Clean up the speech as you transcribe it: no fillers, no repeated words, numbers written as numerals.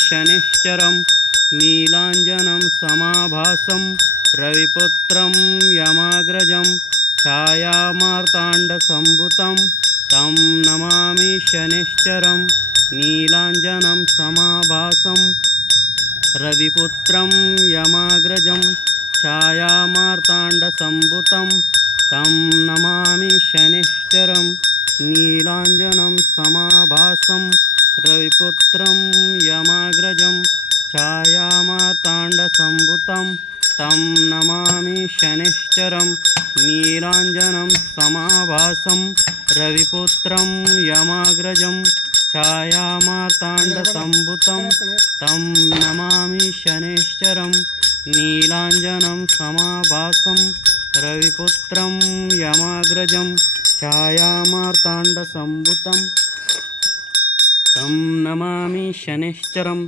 शनिश्चरं नीलाञ्जनं समाभासं रविपुत्रं यमाग्रजं छायामार्ताण्डसम्भुतं तं नमामि शनिश्चरं नीलाञ्जनं समाभासं रविपुत्रं यमाग्रजं छायामार्ताण्डसम्भुतं तं नमामि शनिश्चरं नीलाञ्जनं समाभासं रविपुत्रं यमाग्रजं छायामार्ताण्डसम्भुतं तं नमामि शनिश्चरं नीलाञ्जनं समाभासं रविपुत्रं यमाग्रजं छायामार्ताण्डसम्भुतं तं नमामि शनिश्चरं नीलाञ्जनं समाभासं रविपुत्रं यमाग्रजं छायामार्ताण्डसम्भुतं तं नमामि शनिश्चरम्।